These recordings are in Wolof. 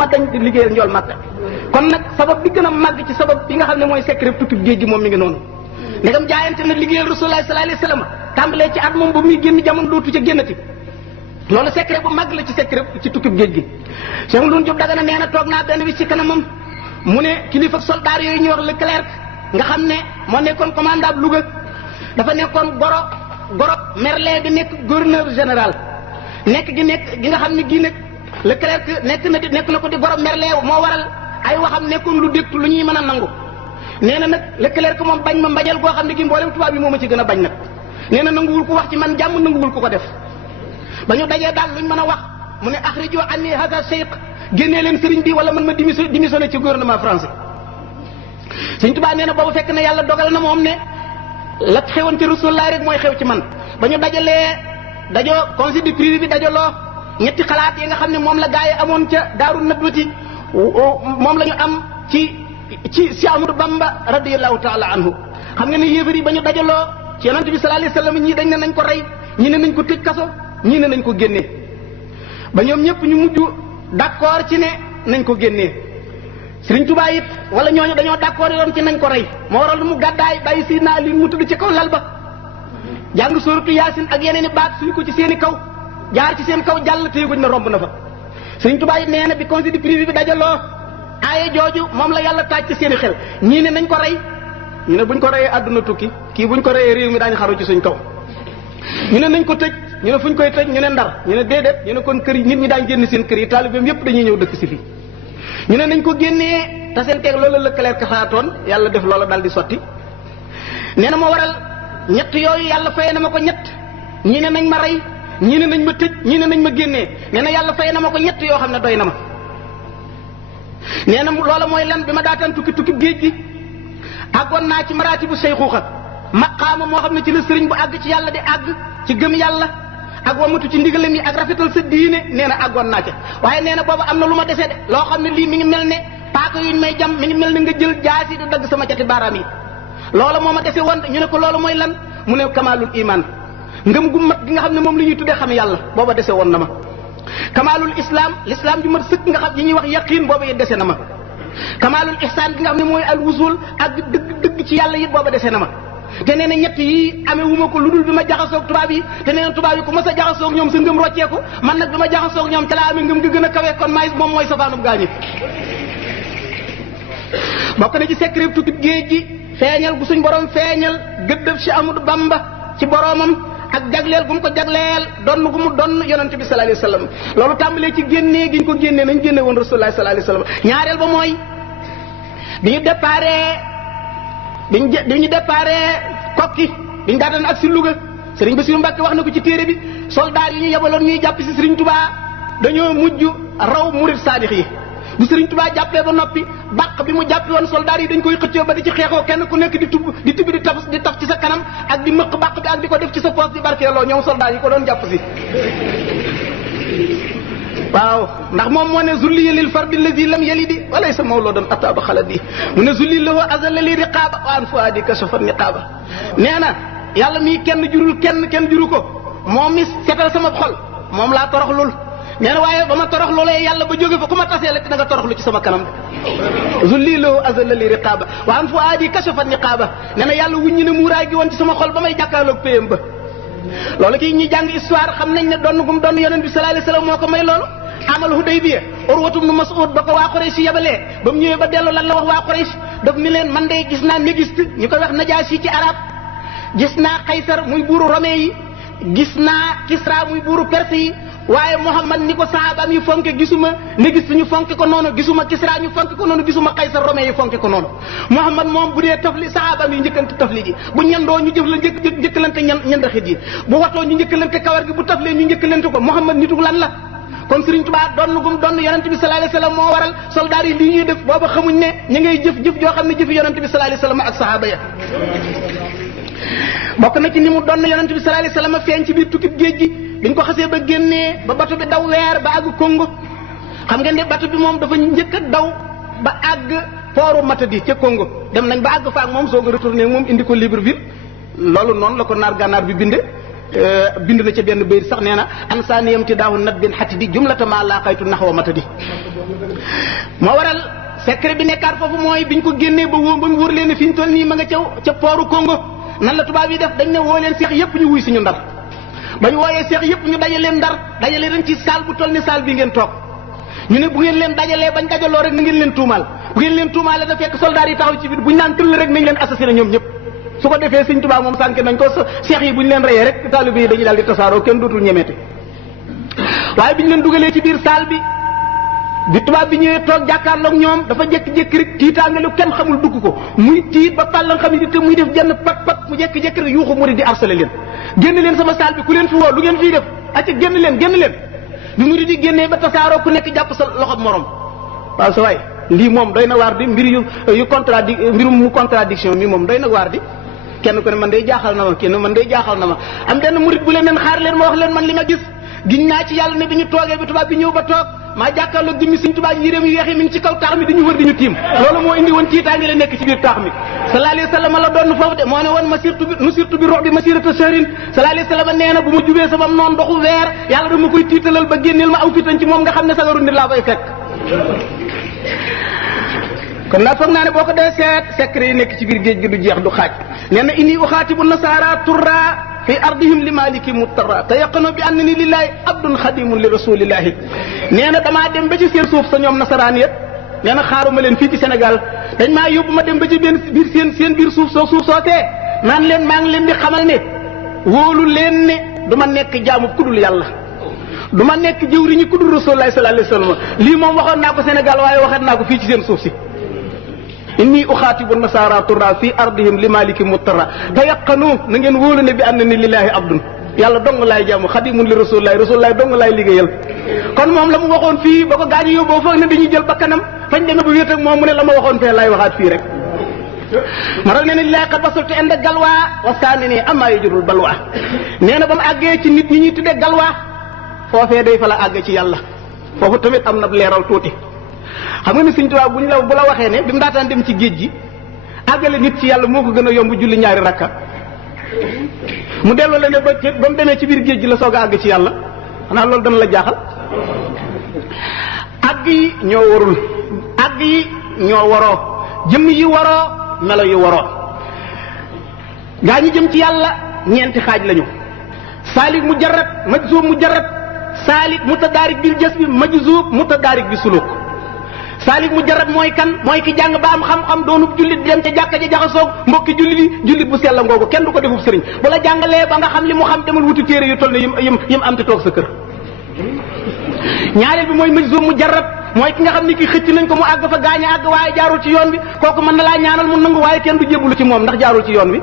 ma dañ di liggéeyal njool Makka kon nag sabab bi gën a màgg ci sabab bi nga xam ne mooy secret tukkib géej gi moom mi ngi noonu ndegam jaayante na liggéeyal Rasulullah sallallahu alayhi wasallam tàmbalee ci at moom ba muy génn jamono dootu ca génnati loolu secret bu màgg la ci secret ci tukkib géej gi Cheikh Ndoune Diop Dagana nee na toog naa benn bis ci kanamam mu ne kilifa soldat yooyu ñuy wax Leclerc nga xam ne moo nekkoon commandant Louga dafa nekkoon goro Merlin bi nekk gouverneur général nekk gi nga xam ne gii nag Leclerc nekk na ko di goro Merlin moo waral ay waxam nekkoon lu dégtu lu ñuy mën a nangu nee na nag Leclerc moom bañ ma mbañal goo xam ne gi mboolem tubaab bi moo ma ci gën a bañ nag nee na nanguwul ko wax ci man jàmm nanguwul ko def ba ñu dajee daal luñ mën a wax mu ne axrijo anni hada cheikh génnee leen sëriñ bi wala man ma démissionné ci gouvernement français Sëriñ Tuubaa nee na boobu fekk na yàlla dogal na moom ne la xewoon ci Rasulullah rek mooy xew ci man ba ñu dajoo conseil du privé bi dajaloo ñetti xalaat yi nga xam ne moom la gaa yi amoon ca Daaru Nadwati moom la ñu am ci Amadou Bamba radiyallahu taala anhu xam nga ne yéefar yi ba ñu dajaloo ci yonent bi sallallahu alayhi wasallam ñii dañ ne nañ ko rey ñii ne nañ ko tëj kaso ñii ne nañ ko génnee ba ñoom ñëpp ñu mujj d'accord ci ne nañ ko génnee Sëriñ Tuubaa it wala ñooñu dañoo d'accord yoon ci nañ ko rey moo waral mu gàddaay bàyyi Sidna Ali mu tudd ci kaw lal ba jàng sóoratu Yaasin ak yeneen i baat suñu ko ci seen i kaw jaar ci seen kaw jàll téyeguñ na romb na fa Sëriñ Tuubaa it nee na bi conseil du privé bi dajaloo aaye jooju moom la yàlla taaj ci seen i xel ñii ne nañ ko rey ñu ne buñ ko reyee àdduna tukki kii buñ ko reyee réew mi daañu xaru ci suñ kaw ñu ne nañ ko tëj ñu ne fuñ koy tëj ñu ne Ndar ñu ne déedéet ñu ne kon kër yi nit ñi daañ génn seen kër yi taalibeem yépp dañuy ñëw dëkk si fii ñu ne nañ ko génnee te seen teeg loola Leclerc xalaatoon yàlla def loola daal di sotti nee na moo waral ñett yooyu yàlla fayee na ma ko ñett ñii ne nañ ma rey ñii ne nañ ma tëj ñii ne nañ ma génnee nee na yàlla fayee na ma ko ñett yoo xam ne doy na ma nee na loola mooy lan bi ma daataan tukki géej gi àggoon naa ci maraatibu seyxuuxa maqaama moo xam ne ci la sëriñ bu àgg ci yàlla di àgg ci gëm yàlla ak wamatu ci ndigalam yi ak rafetal sa diine nee na àggoon naa ca waaye nee na boobu am na lu ma dese de loo xam ne lii mi ngi mel ne paaka yuñ may jam mi ngi mel ne nga jël jaasi di dagg sama cati baaraam yi loola moo ma dese woon ñu ne ko loolu mooy lan mu ne kamaalul iman ngëm gu mat gi nga xam ne moom la ñuy tuddee xam yàlla booba dese woon na ma kamaalul islam l'islam ju mat sëkk nga xam yi ñuy wax yaqiin booba it dese na ma kamaalul ihsaan gi nga xam ne mooy al wusul ak dëgg ci yàlla it booba dese na ma te nee na ñett yi amee wu ma ko lu dul bi ma jaxasoog tubaab yi te nee na tubaab yi ku mas a jaxasoog ñoom sa ngëm rocceeku man nag bi ma jaxasoog ñoom ca laa amee ngëm gi gën a kawe kon moom mooy safaanub gaañi bokk na ci secret tukki géej gi feeñal gu suñ borom feeñal gëddëb si Amadou Bamba ci boromam ak jagleel gu mu ko jagleel donn gu mu donn yonent bi sallallahu alayhi wasallam loolu tàmbalee ci génnee gi ñu ko génnee nañ génne woon Rasulullah sallallahu alayhi wasallam ñaareel ba mooy bi ñu déparé kokki bi ñu daataan ak si Louga Serigne Bassirou Mbacké wax na ko ci téere bi soldat yi ñu yebaloon ñuy jàpp si Serigne Touba dañoo mujj raw murid saadix yi bu Serigne Touba jàppee ba noppi bàq bi mu jàppee woon soldat yi dañ koy xëccoo ba di ci xeexoo kenn ku nekk di taf ci sa kanam ak di mëq bàq bi ak di ko def ci sa poos di barkeeloo ñoom soldat yi ko doon jàpp si waaw ndax moom moo ne zulliya lil fardi allazi lam yalidi walaysa mawludan ataba xaladi mu ne zulli lahu azalla li riqaaba wa an fuadi kashafa niqaaba nee na yàlla mii kenn juru ko moom mi setal sama xol moom laa toroxlul nee na waaye ba ma toroxlulee yàlla ba jóge fa ku ma tasee la te da nga toroxlu ci sama kanam zulli lahu azalla li riqaaba wa an fuadi kashafa niqaaba nee na yàlla wuññi ne muuraay gi woon ci sama xol ba may jàkkaarloog péyam ba loolu kii ñi jàng histoire xam nañ ne donn gum donn yonent bi sallallahu alayhi wasallam moo ko may loolu amal Hudaybiya Urwatu ibn Mas'ud ba ko waa Quraysh yabalee ba mu ñëwee ba dellu lan la wax waa Quraysh daf ni leen man de gis naa Négiste ñu koy wax Najaasi ci arab gis naa Qaysar muy buuru Romain yi gis naa Kisra muy buuru Perse yi waaye Muhammad ni ko sahabaam yi fonke gisuma Négiste ñu fonke ko noonu gisuma Kisra ñu fonke ko noonu gisuma Qaysar Romain yi fonke ko noonu Muhammad moom bu dee tafli sahabaam yi njëkkante tafli ji bu ñandoo ñu jëf la njëkkalante ñandaxit yi bu watoo ñu njëkkalante kawar gi bu taflee ñu njëkkalante ko Muhammad nitu lan la kon Serigne Touba donn gum donn yonent bi sallallahu alayhi wasallam moo waral soldat yi lii ñuy def booba xamuñ ne ñu ngay jëf joo xam ne jëfi yonent bi sallallahu alayhi wasallam ak sahaaba ya bokk na ci ni mu donn yonent bi sallallahu alayhi wasallam feeñ ci biir tukkib géej gi biñ ko xasee ba génnee ba bato bi daw weer ba àgg Congo xam ngeen ne bato bi moom dafa njëkk a daw ba àgg pooru Matadi ca Congo dem nañ ba àgg fa ak moom soog a retourné moom indi ko Libreville loolu noonu la ko naar gànnaar bi binde bind na ca benn bayit sax nee na ansaaniyam ti daahu nat bin xati di jumlata ma laqaytu naxwa Matadi moo waral secret bi nekkaat foofu mooy biñ ko génnee ba mu wóor leen ne fi ñu toll nii ma nga ca pooru Congo nan la tubaab yi def dañ ne woo leen seex yëpp ñu wuy si ñu Ndar bañ wooyee seex yëpp ñu daje leen Ndar dajale leen ci salle bu toll ni salle bi ngeen toog ñu ne bu ngeen leen dajalee bañ dajaloo rek na ngeen leen tuumaal bu ngeen leen tuumaale da fekk soldat yi taxaw ci biir buñ naan tëll rek nañ leen assassiné ñoom ñëpp su ko defee Sëñ Tuubaa moom sànk nañ ko seex yi buñ leen reyee rek taalibe yi dañuy daal di tasaaroo kenn dootul ñemeete waaye biñ leen dugalee ci biir salle bi tubaab bi ñëwee toog jàkkaarloog ñoom dafa jékki-jékki rek tiitaange lu kenn xamul dugg ko muy tiit ba pàllan xam ni te muy def jenn pat mu jékki-jékki rek yuuxu murid di harcelé leen génn leen sama salle bi ku leen fi woo lu ngeen fiy def acca génn leen bi murid di génnee ba tasaaroo ku nekk jàpp sa loxo morom waaw sa waay lii moom doy na waar di mbir mbirum contradiction mi moom doy na waar di kenn ko ne man day jaaxal na ma am benn murid bu leen nen xaar leen ma wax leen man li ma gis giñ naa ci yàlla ne bi ñu toogee bi tubaab bi ñëw ba toog maa jàkkaarloog jëmmi Sëñ Tuubaa yéreem yu weex yi mi ngi ci kaw taax mi dañu wër di ñu tiim loolu moo indi woon tiitaange la nekk ci biir taax mi sallallahu alayhi wa sallam la doon foofu de moo ne woon nusirtu bi ru'bi masirata shahrin sallallahu alayhi wa sallam nee na bu ma jubee sama noon doxu weer yàlla dama koy tiitalal ba génneel ma aw fitan ci moom nga xam ne sagaru nit laa koy fekk kon nag foog naa ne boo ko dee seet secret yi nekk ci biir géej gi du jeex du xaaj nee na inni uxaatibu nasaara turra fi ardihim li maliki muttara te yaqano bi annani lillahi abdun xadimun li rasulillahi nee na damaa dem ba ci seen suuf sa ñoom nasaraan yëpp nee na xaaruma leen fii ci Sénégal dañ maa yóbbu ma dem ba ci seen biir suuf soosee naan leen maa ngi leen di xamal ne wóolu leen ne du ma nekk jaamu kudul yàlla du ma nekk jëwriñu kudul rasulullahi sallallahu alayhi wasallam lii moom waxoon naa ko Sénégal waaye waxaat naa ko fii ci seen suuf si inni uxaatibu nasara turra fi ardihim li maliki muttara te yaqanu na ngeen wóolu ne bi ànd ni lillahi abdun yàlla dong laay jaamu xadimun li rasulillahi dong laay liggéeyal kon moom la mu waxoon fii ba ko gaañu yóbboo foog ne dañuy jël bakkanam fañ demee ba wéet ak moom mu ne la ma waxoon fee laay waxaat fii rek ma dal ne ne lillahi qad basultu inda galwa wasaani nii amaa yajurul balwa nee na ba mu àggee ci nit ñi ñuy tuddee galwa foofee day fa la àgg ci yàlla foofu tamit am na leeral tuuti xam nga ni Sëñ Tuubaa bu la waxee ne bi mu daataan dem ci géej gi àggale nit ci yàlla moo ko gën a yomb julli ñaari rakka mu delloo la ne ba mu demee ci biir géej gi la soog a àgg ci yàlla xanaa loolu dana la jaaxal àgg yi ñoo warul àgg yi ñoo waroo jëmm yi waroo melo yi waroo gaa ñi jëm ci yàlla ñeenti xaaj lañu saalik mujarrad majzuub mujarrad saalik mutadaarik bil jasbi majzuub mutadaarik bi suluk saalik mujarrad mooy kan mooy ki jàng ba am xam-xam doonub jullit dem ca jàkka ja jaxasoog mbokki jullit yi jullit bu sell ngoogu kenn du ko defub sëriñ bu la jàngalee ba nga xam li mu xam demal wuti téere yu toll ne yim am te toog sa kër ñaareel bi mooy majzuub mujarrad mooy ki nga xam ni ki xëcc nañ ko mu àgg fa gaañ a àgg waaye jaarul ci yoon bi kooku mën na laa ñaanal mu nangu waaye kenn du jébbalu ci moom ndax jaarul ci yoon wi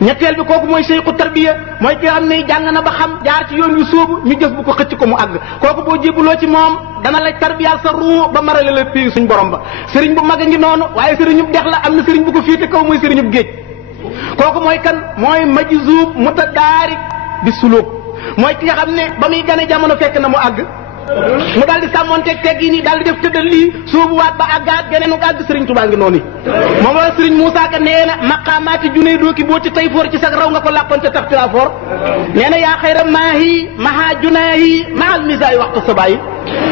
ñetteel bi kooku mooy seyxu tarbiya mooy ki nga xam ne jàng na ba xam jaar ci yoon wi sóobu ñu jëf bu ko xëcc ko mu àgg kooku boo jébbaloo ci moom dana la tarbiyaal sa ruu ba marale la pii suñ borom ba sëriñ bu mag a ngi noonu waaye sëriñub dex la am na sëriñ bu ko fiite kaw mooy sëriñub géej kooku mooy kan mooy majzuub mutadaarik bi suluk mooy ki nga xam ne ba muy gane jamono fekk na mu àgg mu daal di sàmmonteeg teg yi nii daal di def tëddal lii sóobuwaat ba àggaat geneenu àgg Sëriñ Tuubaa ngi noonu moom la Sëriñ Muusaa Ka nee na maqaamaati juney dooki boo ci tay foor ci sag raw nga ko làqoon ca tax ci laa foor nee na yaa xayra maahi maha junaahi mahal misaay waxtu sabaayi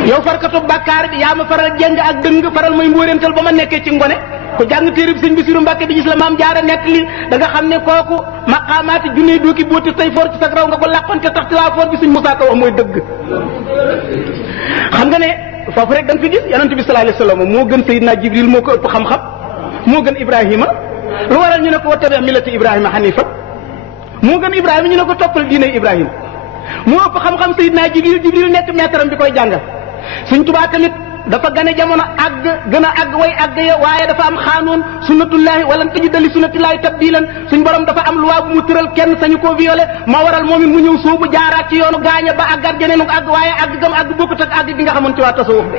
yow farkatu bàkkaar bi yaa ma faral jeng ak dëng faral may mbóorental ba ma nekkee ci ngone ku jàng téere bi sëñ Basiru Mbàkke bi gis la maam jaara nekk li da nga xam ne kooku maqaamaati juney dooki boo ci tay foor ci sag raw nga ko làqoon ca tax ci laa foor bi Sëriñ Muusaa Ka wax mooy dëgg xam nga ne foofu rek da nga fi gis yonent bi sallallahu alayhi wasallam moo gën Seydina Jibril moo ko ëpp xam-xam moo gën Ibrahima lu waral ñu ne ko wattabi' millata Ibrahima hanifa moo gën Ibrahima ñu ne ko toppal diine Ibrahima moo ëpp xam-xam Seydina Jibril nekk maître am bi koy jàngal Sëriñ Tuubaa tamit dafa gane jamono àgg gën a àgg way àgg ya waaye dafa am xaanoon sunnatullahi wala tajida li sunnatillahi tabdilan suñ borom dafa am loi bu mu tëral kenn sañu koo violé moo waral moom it mu ñëw soobu jaaraat ci yoonu gaaña ba àggaat geneenu àgg waaye àgg gam àgg bokkut ak àgg gi nga xamante waa tasawuf de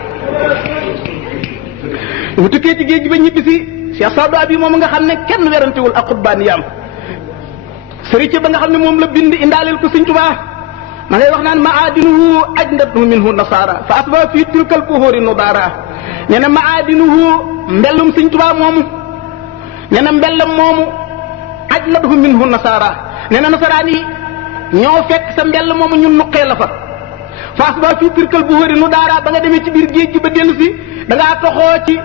bu tukkee ci géej gi ba ñibbi si Cheikh Saadu Abi moom nga xam ne kenn werantewul ak xutbaan yaam sëriñ ba nga xam ne moom la bind indaaleel ko Sëriñ Tuubaa ma ngay wax naan maadinuhu ajdatu minhu nasara fa asba fii tilkal puhóori nudara nee na maadinuhu mbellum Sëriñ Tuubaa moomu nee na mbellam moomu ajdatu minhu nasara nee na nasaraan yi ñoo fekk sa mbell moomu ñun nuqee la fa faas ba fii turkal bu hóori nu daaraa ba nga demee ci biir géej gi ba dellu si da ngaa toxoo ci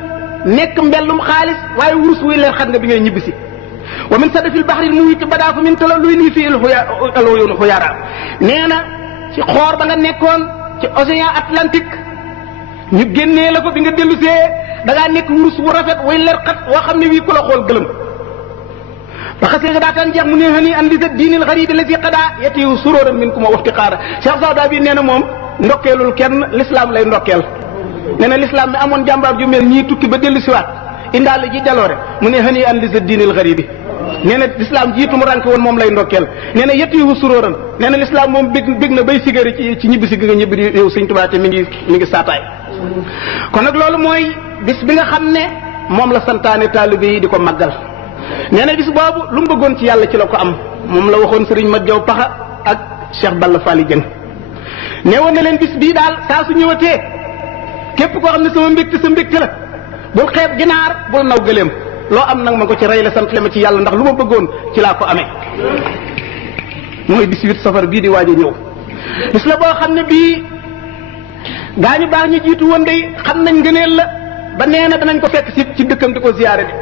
nekk mbellum xaalis waaye wurus wuy leer xat nga bi ngay ñibbi si wa min sadafil bahril muhit badaa fa min tala luy nii fii alxuyunu xuyaara nee na ci xoor ba nga nekkoon ci océan Atlantique ñu génnee la ko bi nga dellu see da ngaa nekk wurus wu rafet way leer xat woo xam ne wii ku la xool gëlëm ba xasee nga daataan jeex mu ne hani an li sa diinil xaribi la si xadaa yetiwu suróoran min ku ma waxti xaara Cheikh Sawda bi nee na moom ndokkeelul kenn l'islam lay ndokkeel nee na l'islam mi amoon jàmbaar ju mel ñii tukki ba dellu siwaat indaale ji jaloore mu ne hani an li sa diinil xaribi nee na l'islam jiitu mu rank woon moom lay ndokkeel nee na yetiwu suróoran nee na l'islam moom bég na bay sigari ci ñibbi si gi nga ñibbi yow Sëñ Tuubaa te mi ngi saataay kon nag loolu mooy bis bi nga xam ne moom la santaane taalibe yi di ko màggal nee na bis boobu lu mu bëggoon ci yàlla ci la ko am moom la waxoon Serigne Mat Jaw Paxa ak Cheikh Balla Fally Dieng nee woon na leen bis bii daal saa su ñëwatee képp koo xam ne sama mbégte sa mbégte la bul xeeb ginaar bul naw gëléem loo am nag ma ko ci rey la sant le ma ci yàlla ndax lu ma bëggoon ci laa ko amee mooy 18 safar bii di waaj a ñëw bis la boo xam ne bii gaañu baax ñu jiitu woon day xam nañ ngëneel la ba nee na danañ ko fekk si ci dëkkam di ko ziyaare bi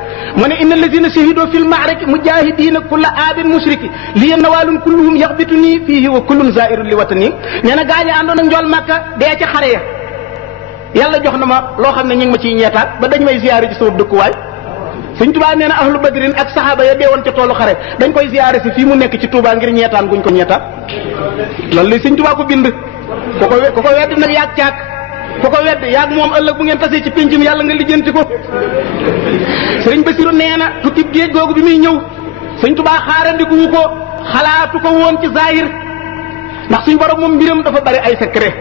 mu ne inna allazina shahidoo fil ma'raki mujahidina kulla aabin mushriki li yenn waalun kulluhum yaxbitu nii fiihi wa kullun zairun li watani nee na gaañu àndoon ak njool màkka dee ci xare ya yàlla jox na ma loo xam ne ñu ngi ma ciy ñeetaat ba dañ may ziyaare ci sama dëkkuwaay Sëñ Tuubaa nee na ahlu badrin ak saxaaba ya deewoon ca toolu xare dañ koy ziyaare si fii mu nekk ci Tuubaa ngir ñeetaan guñ ko ñeetaat loolu li Sëñ Tuubaa ko bind ku ko wedd nag yaag caag ku ko wedd yaag moom ëllëg bu ngeen tasee ci péncum yàlla nga lijjanti ko sëriñ Basiru nee na tukkib géej googu bi muy ñëw Sëñ Tuubaa xaarandikuwu ko xalaatu ko woon ci zahir ndax suñ borom moom mbiram dafa bari ay secret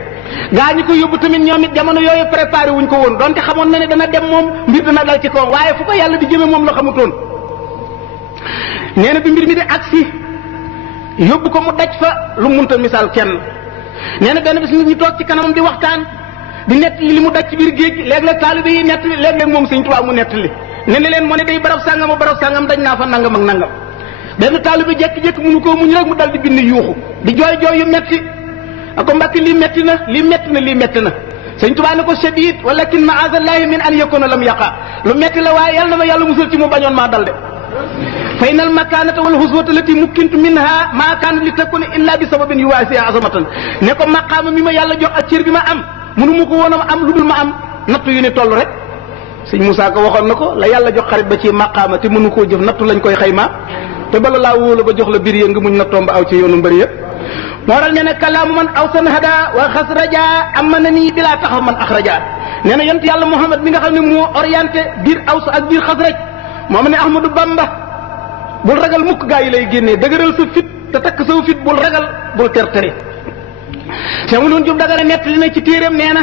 gaa ñi ko yóbbu tamit ñoom it jamono yooyu préparé wuñ ko woon donte xamoon na ne dana dem moom mbir dana dal ci kawam waaye fu ko yàlla di jëme moom la xamutoon nee na bi mbir mi di agsi yóbbu ko mu daj fa lu munta misaal kenn nee na benn bis nit ñi toog ci kanamam di waxtaan di nettali li mu daj ci biir géej gi léeg-léeg taalibe yi nettali léeg-léeg moom Sëñ Tuubaa mu nettali ne ne leen moo ne day barab sàngam dañ naa fa nangam ak nangam benn taalibe jékki-jékki mënu koo muñ rek mu dal di bind yuuxu di jooy jooy yu metti ako mbàkk lii metti na Sëñ Tuubaa ne ko shadid walakin ma'azallahi min an yakuna lam yaqa lu metti la waaye yàlla na ma yàlla musal ci mu bañoon maa dal de fa inal makanata wal huswata lati mukkintu minha ma kaana li takuna illa bi sababin yuwaasi azamatan ne ko maqaama mi ma yàlla jox ak cër bi ma am mënu ma ko woon a am lu dul ma am nattu yu ni toll rek sëñ Moussa ko waxoon na ko la yàlla jox xarit ba ci maqaama te mënu koo jëf nattu lañ koy xayma te bala laa wóolu ba jox la biir ya nga muñ nattoom ba aw ci yoonu mbëri yëpp moo dal nee na kalaamu man awsan hada wa xasraja amma na nii bilaa taxaw man axraja nee na yonent yàlla Muhammad mi nga xam ne moo orienté biir aws ak biir xasraj moom ne Ahmadou Bamba bul ragal mukk gaa yi lay génnee dëgëral sa fit te takk saw fit bul ragal bul tertere Cheikh Mouloune Diop Dagana nettali na ci téeréem nee na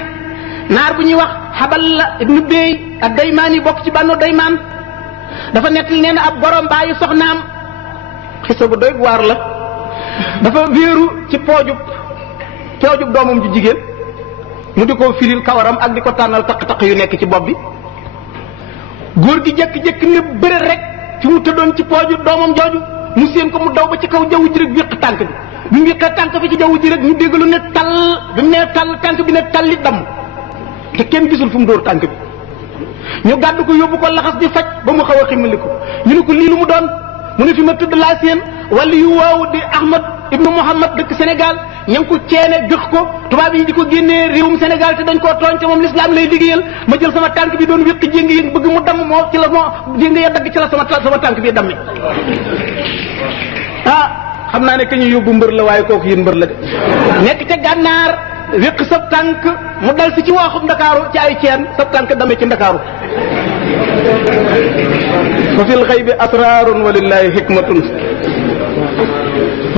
naar bu ñuy wax xabal la ibnu Bey ak daymaan yi bokk ci bànnu daymaan dafa nettali nee na ab borom bàyyi soxnaam xisa bu doy waar la dafa wéeru ci poojub doomam ju jigéen mu di ko firil kawaram ak di ko tànnal taq-taq yu nekk ci bopp bi góor gi jékki-jékki ne bëre rek fi mu tëddoon ci poojub doomam jooju mu séen ko mu daw ba ci kaw jaww ji rek wéq tànk bi mu wéqee tànk bi ci jaww ji rek ñu dégg lu ne tal bi mu ne tal tànk bi ne talli damm te kenn gisul fu mu dóor tànk bi ñu gàddu ko yóbbu ko laxas di faj ba mu xaw a ximali ko ñu ne ko lii lu mu doon mu ne fi ma tëdd laa seen wala yu waaw di Ahmad ibnu Muhammad dëkk Sénégal ña ngi ko ceene jox ko tubaab yi di ko génnee réewum Sénégal te dañ koo tooñ te moom l'islam lay liggéeyal ma jël sama tànk bi doon wéq jéngi yi bëgg mu damm moo ci la moo jéngi ya dagg ci la sama tànk bi dammi xam naa ne ka ñu yóbbu mbër la waaye kooku yéen mbër la de nekk ca gànnaar wéq sab tànk mu dal si ci waaxum Ndakaaru ci ay ceen sab tànk dame ci Ndakaaru fa fil xaybi asrarun walillahi hikmatun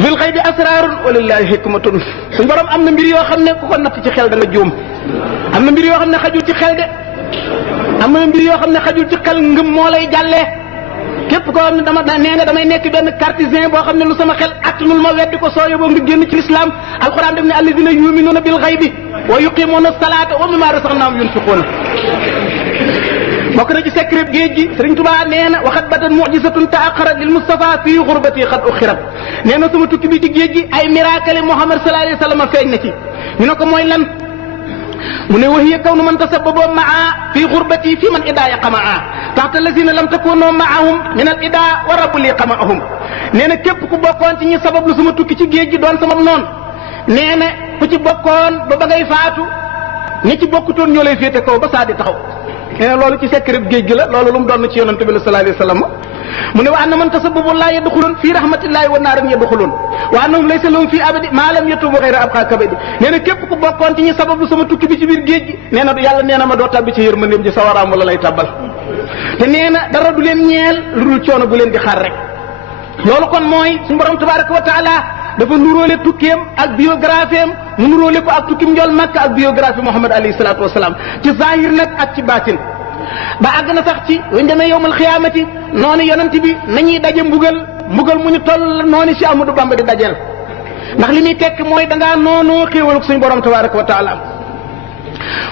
fil xaybi asrarun walillahi hikmatun suñ borom am na mbir yoo xam ne ku ko natt ci xel da nga juum am na mbir yoo xam ne xajul ci xel de am na mbir yoo xam ne xajul ci xel ngëm moo lay jàllee képp koo xam ne nee nga damay nekk benn cartésien boo xam ne lu sama xel attanul ma weddi ko soo yóbboo nga génn ci lislaam alquran def ne alladina yuminuuna bil xaybi wa yuqimuuna salaata wa mimma razaqnaahum yunfiquuna bokk na ci secret géej gi Sëriñ Tuubaa nee na waxat batan mu'jizatun ta'akhkharat lil Mustafa fii xurbati xat ukhirat nee na sama tukki bi ci géej gi ay miracle Muhammad sallallahu alayhi wa sallam feeñ na ci ñu ne ko mooy lan mu ne wahiya kawnu man tasababa maa fii xurbati fi man idaa yaqamaa taxta lazina lam takunu maahum min al idaa wa rabbu li qamaahum nee na képp ku bokkoon ci ñi sabab lu sama tukki ci géej gi doon sama noonu nee na ku ci bokkoon ba ngay faatu ñi ci bokkutoon ñoo lay féete kaw ba saa di taxaw nee na loolu ci secret géej gi la loolu lu mu doon ci yonante bi sallallahu alayhi wa sallam mu ne wa anna man tasabbabu laa yadxulun fii rahmatillahi wa naarin yadxulun wa annahum laysa lahum fii abadi maa lam yatubu xayra abqa kabadi nee na képp ku bokkoon ci ñi sabablu sama tukki bi ci biir géej gi nee na yàlla nee na ma doo tabbi ci yërmandeem ji sawaraam wala lay tabbal te nee na dara du leen ñeel lu dul coono bu leen di xaar rek loolu kon mooy suñu borom tabaraka wa taala dafa nuróole tukkeem ak biographie am mu nuróole ko ak tukkim njool Makka ak biographie Muhammad alayhi salaatu wasalaam ci zahir nag ak ci baatin ba àgg na sax ci buñ demee yowmal xiyaamati noonu yonent bi nañuy daje mbugal mu ñu toll noonu si Amadou Bamba di dajeel ndax li muy tekk mooy dangaa noonu xéewaluk suñu borom tabaraka wa taala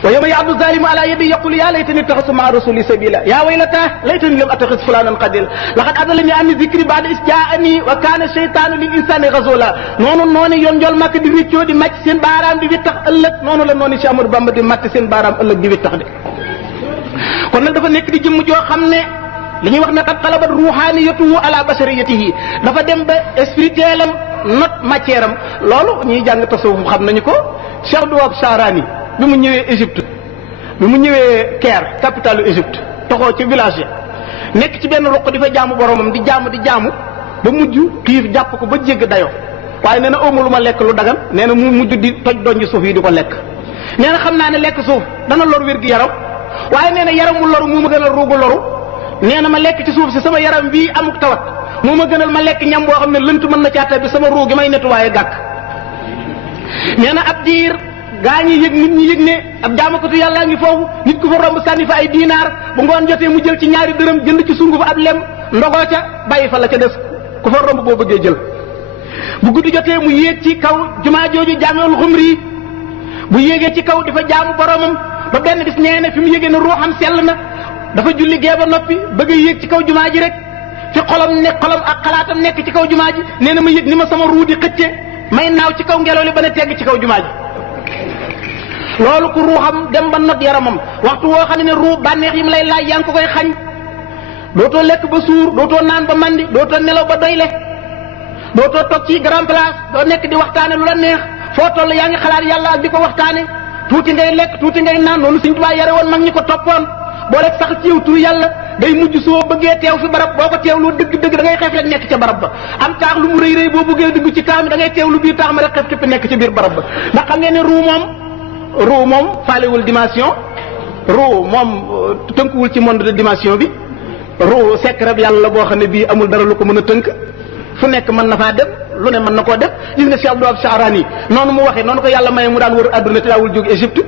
wa yawma ya'addu zalimu ala yadi yaqulu ya laytani ittakhadhtu ma'a rasuli sabila ya waylata laytani lam attakhidh fulanan qadil laqad adallani an dhikri ba'da idh ja'ani wa kana shaytanu lil insani ghazula noonu yoon njool Makka di wiccoo di màcc seen baaraam di wittax ëllëg noonu la noonu si Amadou Bamba di màcc seen baaraam ëllëg di wittax de kon nag dafa nekk di jëmm joo xam ne li ñuy wax ne qad qalabat ruhaniyatuhu ala bashariyatihi dafa dem ba spirituel am not matière am loolu ñuy jàng tasawuf xam nañu ko Cheikh Douab Charani bi mu ñëwee Égypte bi mu ñëwee Caire capitalu Égypte toxoo ci village yi nekk ci benn roq di fa jaamu boromam di jaamu ba mujj xiif jàpp ko ba jégg dayoo waaye nee na awma lu ma lekk lu dagan nee na mu mujj di toj donj suuf yi di ko lekk nee na xam naa ne lekk suuf dana lor wér gi yaram waaye nee na yaramu loru moo ma gënal ruugu loru nee na ma lekk ci suuf si sama yaram bii amuk tawat moo ma gënal ma lekk ñam boo xam ne lënt mën na caata bi sama ruu gi may nettuwaaye gàkk nee na ab diir gaa ñi yëg nit ñi yëg ne ab jaamakatu yàllaa ngi foofu nit ku fa romb sànni fa ay diinaar bu ngoon jotee mu jël ci ñaari dërëm jënd ci sunguf ab lem ndogoo ca bàyyi fa la ca des ku fa romb boo bëggee jël bu guddi jotee mu yéeg ci kaw jumaa jooju jaameul xumri bu yéegee ci kaw dafa jaamu boromam ba benn bis nee na fi mu yégee ne ruuxam sell na dafa julli gee ba noppi bëgg a yéeg ci kaw jumaa ji rek fi xolam ak xalaatam nekk ci kaw jumaa ji nee na ma yëg ni ma sama ruu di xëcce may naaw ci kaw ngelaw li ba ne tegg ci kaw jumaa ji loolu ku ruuxam dem ba not yaramam waxtu woo xam ne ruu bànneex yi mu lay laaj yaa ngi ko koy xañ dootoo lekk ba suur dootoo naan ba mandi dootoo nelaw ba doyle dootoo toog ci grand place doo nekk di waxtaane lu la neex foo toll yaa ngi xalaat yàlla ak di ko waxtaane tuuti ngay lekk tuuti ngay naan noonu Sëriñ Tuubaa yare woon mag ñi ko toppoon boo rek sax ci yow tur yàlla day mujj soo bëggee teew fi barab boo ko teewlu dëgg da ngay xeef rek nekk ca barab ba am taax lu mu rëy boo bëggee dugg ci taax mi da ngay teewlu biir taax ma rek xef képp nekk ci biir barab ba ndax xam ngeen ne ruu moom faalewul dimension ruu moom tënkuwul ci monde de dimension bi ruu secret yàlla la boo xam ne bii amul dara lu ko mën a tënk fu nekk mën na faa dem lu ne mën na koo def gis nga Cheikh Douab Charani noonu mu waxee noonu ko yàlla maye mu daan wër adduna te daawul jóg Égypte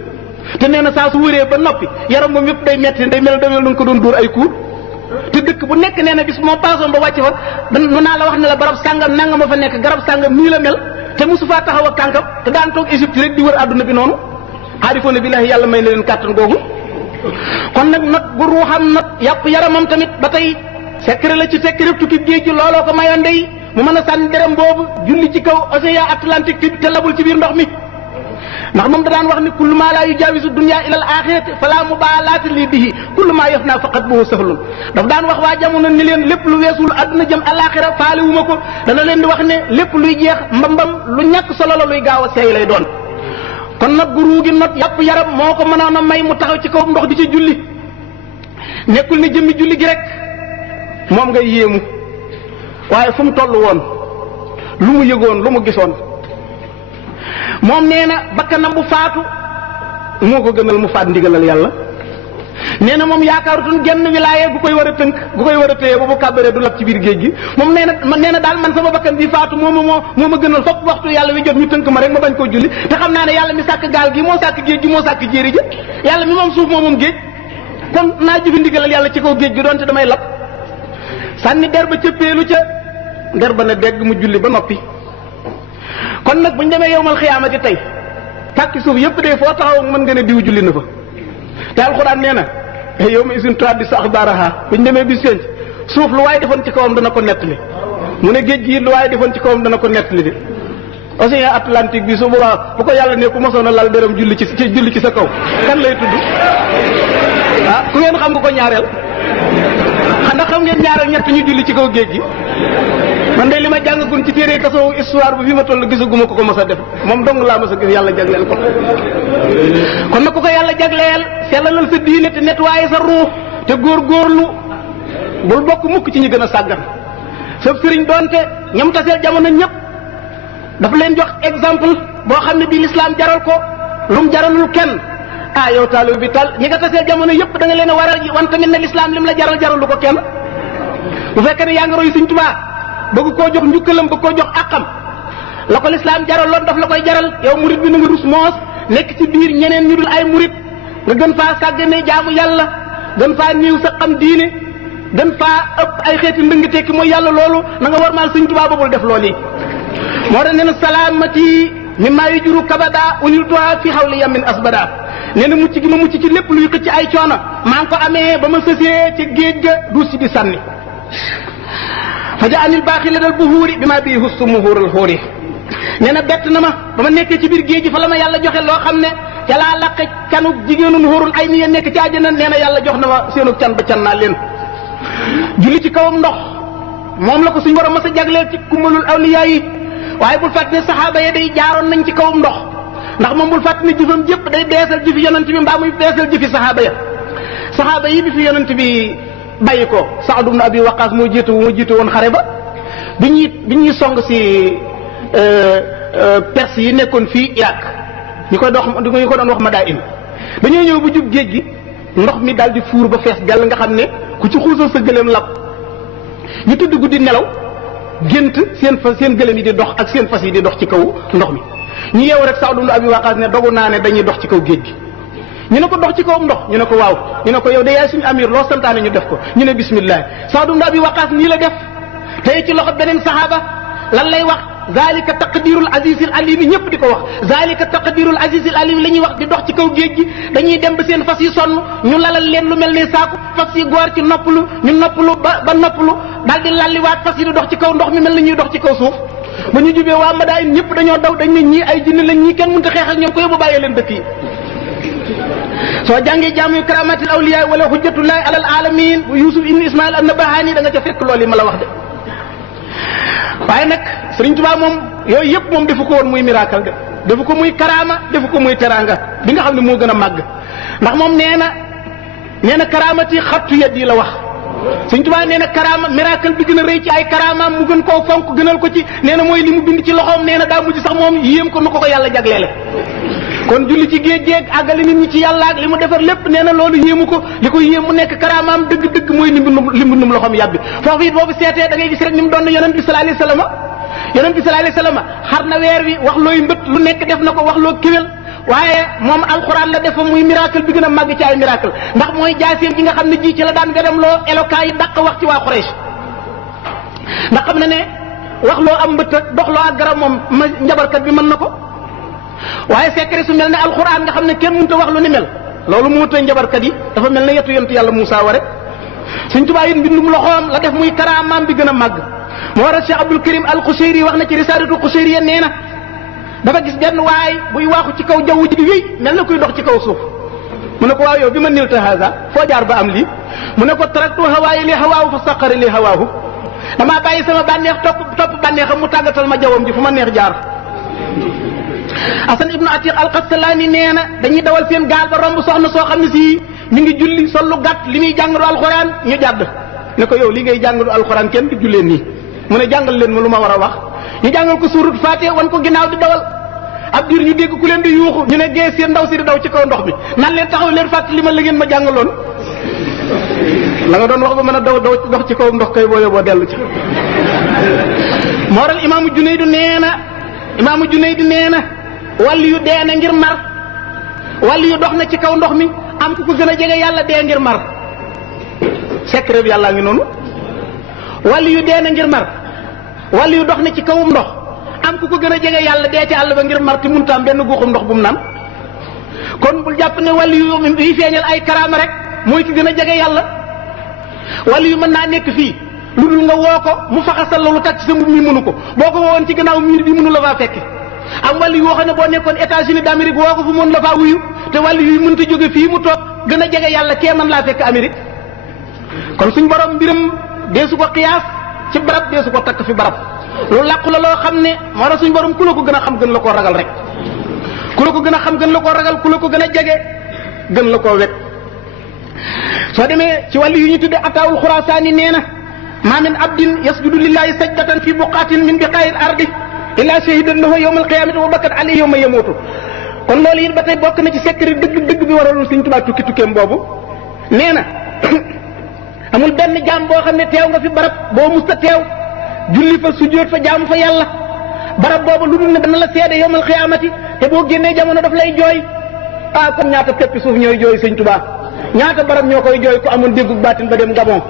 te nee na saa su wëree ba noppi yaram moom yëpp day metti day mel nu nga ko doon dóor ay kuur te dëkk bu nekk nee na bis moom paasoon ba wàcc fa nu naa la wax ne la barab sàngam nanga ma fa nekk garab sàngam nii la mel te mosu faa taxaw ak tànkam te daan toog Égypte rek di wër adduna bi noonu xaarifoon billaahi yàlla may na leen kàttan googu kon nag not bu ruuxam not yàpp yaramam tamit ba tey secret la ci secret tukki géej gi looloo ko mayoon day mu mën a sànni derem boobu julli ci kaw océan Atlantique te labul ci biir ndox mi ndax moom da daan wax ni kullu maa laa yujaawisu dunya ila al axirati fala mubaalaata li bihi kullu maa yafnaa faqat buhu sahlun daf daan wax waa jamono ni leen lépp lu weesul àdduna jëm alaxira faale wu ma ko dana leen di wax ne lépp luy jeex mbambam lu ñàkk solo la luy gaaw a seey lay doon kon nag guru gi not yàpp yaram moo ko mënoon a may mu taxaw ci kaw ndox di ci julli nekkul ne jëmmi julli gi rek moom ngay yéemu waaye fu mu toll woon lu mu yëgoon lu mu gisoon moom nee na bakkanam bu faatu moo ko gënal mu faat ndigalal yàlla nee na moom yaakaarutoon genn wilaaye gu koy war a tënk gu koy war a téye ba bu kàbbaree du lab ci biir géej gi moom nee na daal man sama bakkan bi faatu moo ma gënal fopp waxtu yàlla wi jot ñu tënk ma rek ma bañ koo julli te xam naa ne yàlla mi sàkk gaal gi moo sàkk géej gi moo sàkk jéeri ji yàlla mi moom suuf moom géej kon naa jëfi ndigalal yàlla ci kaw géej gi doonte damay lab sànni der ba cëppeelu ca der ba ne dégg mu julli ba noppi kon nag buñ demee yowmal xiyaamati tey pàkki suuf yëpp de foo taxaw mën nga ne diw julli na fa te alxuraan nee na yow ma isin tuaddi sa axbaaraha buñ demee bis penc suuf lu waaye defoon ci kawam dana ko nettali mu ne géej gi lu waaye defoon ci kawam dana ko nettali de océan Atlantique bi su boobaa bu ko yàlla ne ku mosoon a lal dërëm julli ci sa kaw kan lay tudd ah ku ngeen xam nga ko ñaareel xanaa xam ngeen ñaareel ñett ñu julli ci kaw géej gi man de li ma jàngagun ci téere tasawuf histoire bu fi ma toll gisaguma ko mos a def moom dong laa mos a gis yàlla jagleel ko kon nag ku ko yàlla jagleel sellalal sa diine te nettoyé sa ruux te góorgóorlu bul bokk mukk ci ñi gën a sàggan sab sëriñ doonte ñam taseel jamono ñëpp dafa leen jox exemple boo xam ne bii l'islam jaral ko lu mu jaralul kenn yow taalibe bi ñi nga taseel jamono yëpp da nga leen a war a wan tamit ne l'islam lim la jaralu ko kenn bu fekkee ne yaa ngi roy Sëriñ Tuubaa bëgg koo jox njukkalam bëgg koo jox àqam la ko l'islam jaraloon daf la koy jaral yow murit bi na nga rus moos nekk ci biir ñeneen ñu dul ay murit nga gën faa sàggane jaamu yàlla gën faa niiw sa xam diine gën faa ëpp ay xeeti ndëng tekki mooy yàlla loolu na nga war maal Sëriñ Tuubaa boobul def loolu yi moo tax nee na salaamati mimmaa yujuru kabada uniltuha fi xawli yamin asbada nee na mucc gi ma mucc ci lépp luy xëcc ay coono maa ngi ko amee ba ma sësee ci géej ga duus si di sànni fa ja anil baaxi la dal bu xuuri bi maa bii hustu mu xuural xuuri nee na bett na ma ba ma nekkee ci biir géej gi fa la ma yàlla joxe loo xam ne ca laa laqe canuk jigéenu xuurul ay ni ya nekk ci àjjana nee na yàlla jox na ma seenug can ba can naa leen julli ci kawam ndox moom la ko suñ war a mas a jagleel ci kumbalul awliyaa yi waaye bul fàtte ne saxaaba ya day jaaroon nañ ci kawam ndox ndax moom bul fàtte ne jëfam jëpp day beesal jëfi yonent bi mbaa muy beesal jëfi saxaaba ya saxaaba yi bi fi yonent bi bàyyi ko Saad ibn Abi Waqaas moo jiitu woon xare ba bi ñuy song si Perse yi nekkoon fii Irak ñu ko doon wax Madain dañoo ñëw bu jub géej gi ndox mi daal di fuur ba fees dell nga xam ne ku ci xuusal sa gëléem lab ñu tudd guddi nelaw gént seen gëléem yi di dox ak seen fas yi di dox ci kaw ndox mi ñu yeewu rek Saad ibn Abi Waqaas ne dogu naa ne dañuy dox ci kaw géej gi ñu ne ko dox ci kawam ndox ñu ne ko waaw ñu ne ko yow de yaay suñu amir loo santaane ñu def ko ñu ne bismillah Saad ibn Abi Waqaas nii la def tey ci loxo beneen saxaaba lan lay wax zalika taqdirul azizil alim ñëpp di ko wax zalika taqdirul azizil alim la ñuy wax di dox ci kaw géej gi dañuy dem ba seen fas yi sonn ñu lalal leen lu mel ne saaku fas yi goor ci noppalu ñu noppalu ba noppalu daal di lalliwaat fas yi di dox ci kaw ndox mi mel na ñuy dox ci kaw suuf ba ñu jubee waa Madain ñëpp dañoo daw dañ ne ñii ay jinne lañ ñii kenn mënut a xeex ak ñoom ko yóbbu bàyyee leen dëkk yi soo jàngee jaamu yu karamatil awliya wala hujjatullahi alal alamin bu Yusuf ibn Ismail an-Nabahani da nga ca fekk loolu yi ma la wax de waaye nag Sëriñ Tuubaa moom yooyu yëpp moom defu ko woon muy miracle ga defu ko muy karaama defu ko muy teranga bi nga xam ne moo gën a màgg ndax moom nee na karaamati xattu yad yi la wax Sëriñ Tuubaa nee na karaama miracle bi gën a rëy ci ay karaamaam mu gën koo fonk gënal ko ci nee na mooy li mu bind ci loxoom nee na daa mujj sax moom yéem ko nu ko yàlla jagleele kon julli ci géej géej àggale nit ñi ci yàlla ak li mu defar lépp nee na loolu yéemu ko li ko yéem mu nekk karaamaam dëgg-dëgg mooy li mbindum loxoom yàbbi foofu it boobu seetee da ngay gis rek ni mu doon yonent bi sallallahu alayhi wasallam yonent bi sallallahu alayhi wasallam xar na weer wi wax looy mbët lu nekk def na ko wax loo kéwél waaye moom alxuraan la defa muy miracle bi gën a màgg ci ay miracle ndax mooy jaaseem ji nga xam ne ji ci la daan wedam loo éloquent yi dàq wax ci waa Quraysh ndax xam na ne wax loo am mbët ak dox loo ak garab moom ma njabarkat bi mën na ko waaye secret su mel ne alxuraan nga xam ne kenn mënut a wax lu ni mel loolu moo tëj njabarkat yi dafa mel ne yetu yontu yàlla Moussa wa rek Sëriñ Tuubaa yi mbindum loxoom la def muy karaamaam bi gën a màgg moo war a Cheikh Abdul Karim al-Qushayri wax na ci risalatu Qushayri nee na dafa gis benn waay buy waaxu ci kaw jaww ji di wéy mel na kuy dox ci kaw suuf mu ne ko waaw yow bi ma nilta haza foo jaar ba am lii mu ne ko taraktu hawaayi li hawaahu fa saqari li hawaahu damaa bàyyi sama bànneex topp bànneexam mu tàggatal ma jawwam ji fu ma neex jaar Asan ibnu Atiq al-Qastalaani nee na dañuy dawal seen gaal ba romb soxna soo xam ne si ñu ngi julli sol lu gàtt li muy jàngalu alxuraan ñu jàdd ne ko yow li ngay jàngalu alxuraan kenn du jullee nii mu ne jàngal leen ma lu ma war a wax ñu jàngal ko suurat Faatiha wan ko ginnaaw di dawal ab diir ñu dégg ku leen di yuuxu ñu ne gee seen ndaw si di daw ci kaw ndox mi nan leen taxaw leen fàttali ma la ngeen ma jàngaloon la nga doon wax ba mën a daw dox ci kaw ndox kay boo yóbboo dellu ci mooral imaamu Junaydu nee na wàllu yu dee na ngir mar wàllu yu dox na ci kaw ndox mi am ku ko gën a jege yàlla dee ngir mar secret bi yàllaa ngi noonu wàllu yu dee na ngir mar wàllu yu dox na ci kawum ndox am ku ko gën a jege yàlla dee ci àll ba ngir mar te munta am benn guuxum ndox bu mu naan kon bul jàpp ne wàllu yu yi feeñal ay karaama rek mooy ki gën a jege yàlla wala yu mën naa nekk fii lu dul nga woo ko mu faxasal loolu tag ci sa mbub mi mënu ko boo ko woowoon ci gannaaw miir bi mënu la faa fekke am wàllu yoo xam ne boo nekkoon États-Unis d'Amérique woo ko fu mën la faa wuyu te wàllu yu mënta jóge fii mu toog gën a jege yàlla kee mën laa fekk Amérique kon suñ borom mbiram deesu ko xiyaas ci barab deesu ko takk fi barab lu làqu la loo xam ne moo tax suñ borom ku la ko gën a xam gën la koo ragal rek ku la ko gën a xam gën la koo ragal ku la ko gën a jege gën la koo wekk soo demee ci wàllu yu ñu tudde ataawul xuraasaani nee na maa min abdin yasjudu lillahi sajdatan fi buqaatin min biqaayil ardi illa shahidan lahu yawma alqiyamati wa bakkat alayhi yawma yamuutu kon loolu it ba tey bokk na ci secret dëgg bi waraloon Sëñ Tuubaa tukkeem boobu nee na amul benn jaam boo xam ne teew nga fi barab boo musta teew julli fa sujjóot fa jaamu fa yàlla barab boobu lu dul ne dana la seede yawmal qiyaamati te boo génnee jamono daf lay jooy kon ñaata peppi suuf ñooy jooy Sëñ Tuubaa ñaata barab ñoo koy jooy ku amoon déggu baatin ba dem Gabon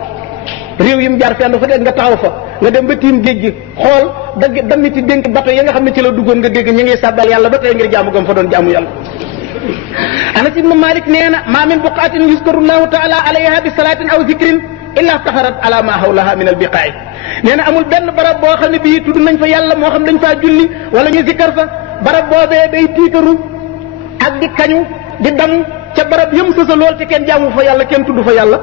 réew yi mu jaar fenn fa dégg nga taxaw fa nga dem ba tiim géej gi xool dagg damiti dénk bato ya nga xam ne ci la duggoon nga dégg ñu ngi sàbbal yàlla ba tey ngir jaamu gam fa doon jaamu yàlla Anas ibn Malik nee na maa min buqaatin yuzkarullahu taala alayha bi salaatin aw zikrin illa taharat ala ma hawlaha min al biqaay nee na amul benn barab boo xam ne bii tudd nañ fa yàlla moo xam dañ faa julli wala ñu zikkar fa barab boobee day tiitaru ak di kañu di damu ca barab yëm sa lool te kenn jaamu fa yàlla kenn tudd fa yàlla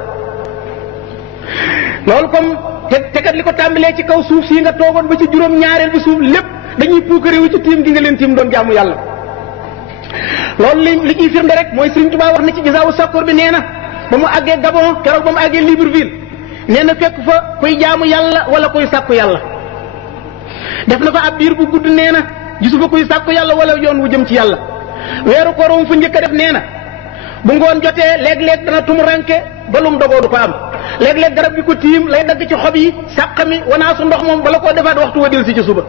loolu comme te kat li ko tàmbalee ci kaw suuf sii nga toogoon ba ci juróom-ñaareel bi suuf lépp dañuy puukarewu ci tiim gi nga leen tiim doon jaamu yàlla loolu li ciy firnde rek mooy Sëriñ Tuubaa wax na ci Gisaawu Sakkoor bi nee na ba mu àggee Gabon keroog ba mu àggee Libreville nee na fekk fa kuy jaamu yàlla wala kuy sàkku yàlla def na fa ab biir bu gudd nee na gisu fa kuy sàkku yàlla wala yoon wu jëm ci yàlla weeru koor wu fa njëkk a def nee na bu ngoon jotee léeg-léeg dana tumuranke ba lum dogoo du ko am léeg-léeg garab gi ko tiim lay dagg ci xob yi sàq mi wanaasu ndox moom bala koo defaat waxtu wa del si ci suba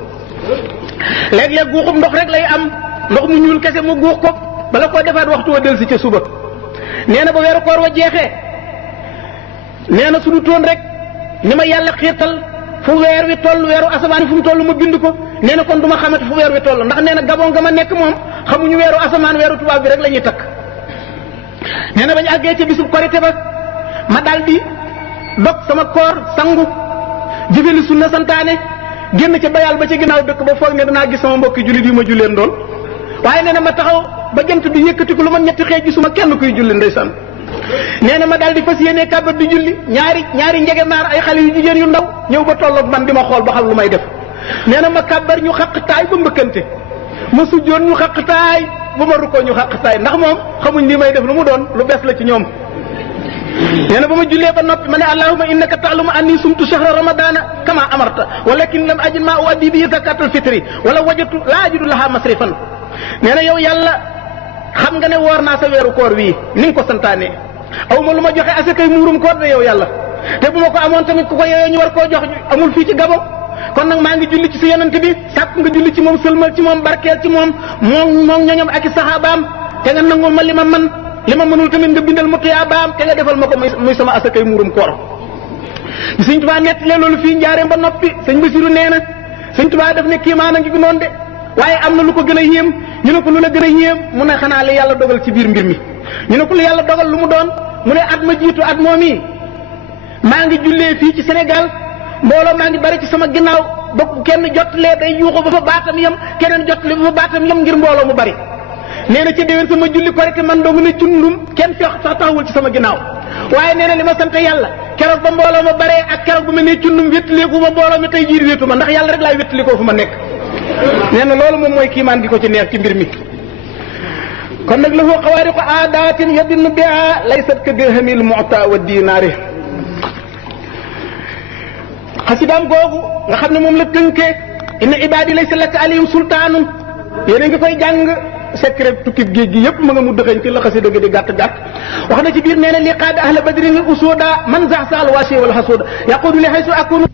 léeg-léeg guuxum ndox rek lay am ndox mu ñuul kese mu guux ko bala koo defaat waxtu wa del si ca suba nee na ba weeru koor wa jeexee nee na suñu toon rek ni ma yàlla xiirtal fu weer wi toll weeru asamaan fu mu toll ma bind ko nee na kon du ma xamante fu weer wi toll ndax nee na Gabon nga ma nekk moom xamuñu weeru asamaan weeru tubaab bi rek la ñuy takk nee na bañ àggee ca bisub korite ba ma daal di dog sama koor sangu jëfeli sunna santaane génn ca bayal ba ca ginnaaw dëkk ba foog ne danaa gis sama mbokki jullit yi ma julleen doon waaye nee na ma taxaw ba jant bi yëkkatiku lu ma ñetti xeej gisuma kenn kuy julli ndeysaan nee na ma daal di fas yéenee kàbbat di julli ñaari njege maar ay xale yu jigéen yu ndaw ñëw ba tolloog man di ma xool ba xam lu may def nee na ma kàbbar ñu xaqtaay ba mbëkkante ma sujjoon ñu xaqtaay ba ma rukkoo ñu xaqtaay ndax moom xamuñ li may def lu mu doon lu bees la ci ñoom nee na ba ma jullee ba noppi ma ne allahumma innaka ta'lamu anni sumtu shahra ramadana kama amarta walakin lam ajid ma uaddi bihi zakatul fitri wala wajadtu la ajidu laha masrifan nee na yow yàlla xam nga ne woor naa sa weeru koor wii ni nga ko santaane aw ma lu ma joxe asakay muurum koor de yow yàlla te bu ma ko amoon tamit ku ko yeyoo ñu war koo jox amul fii ci Gabon kon nag maa ngi julli ci sa yonent bi sàkk nga julli ci moom sëlmal ci moom barkeel ci moom moom ñoñom ak i saxaabaam te nga nangul ma li ma man li ma mënul tamit nga bindal ma tuyaabaam te nga defal ma ko muy sama asakay muurum koor Sëñ Tuubaa nettalee loolu fii njaareem ba noppi sëñ Basiru nee na Sëñ Tuubaa daf ne kii maa na ngi noonu de waaye am na lu ko gën a yéem ñu ne ko lu la gën a yéem mu ne xanaa li yàlla dogal ci biir mbir mi ñu ne ko lu yàlla dogal lu mu doon mu ne at ma jiitu at moom yi maa ngi jullee fii ci Sénégal mbooloo maa ngi bari ci sama ginnaaw ba kenn jottalee day yuuxu ba fa baatam yam keneen jottali ba fa baatam yam ngir mbooloo mu bari nee na ci déwén sama julli korite man dong ne cundum kenn feex sax taxawul ci sama ginnaaw waaye nee na li ma sant yàlla keroog ba mbooloo ma baree ak keroog bu ma nee cundum wéttaleeku ma mbooloo mi tey jiir wéetu ma ndax yàlla rek laay wéttalikoo fu ma nekk nee na loolu moom mooy kiimaan gi ko ci neex ci mbir mi kon nag lahu xawaariqu aadaatin yadinnu biha laysat ka dirhamil mu'ta wa dinaari xasidaam googu nga xam ne moom la tënkee inna ibaadi laysa laka alayhim sultaanun yéen a ngi koy jàng secret tukkib géej gi yëpp ma nga mu dëxañ ci la xasida gi di gàtt gàtt wax na ci biir nee na li qaada ahla badrin usuda man zaxsal waasi wal xasuda yaqudu li haysu akunu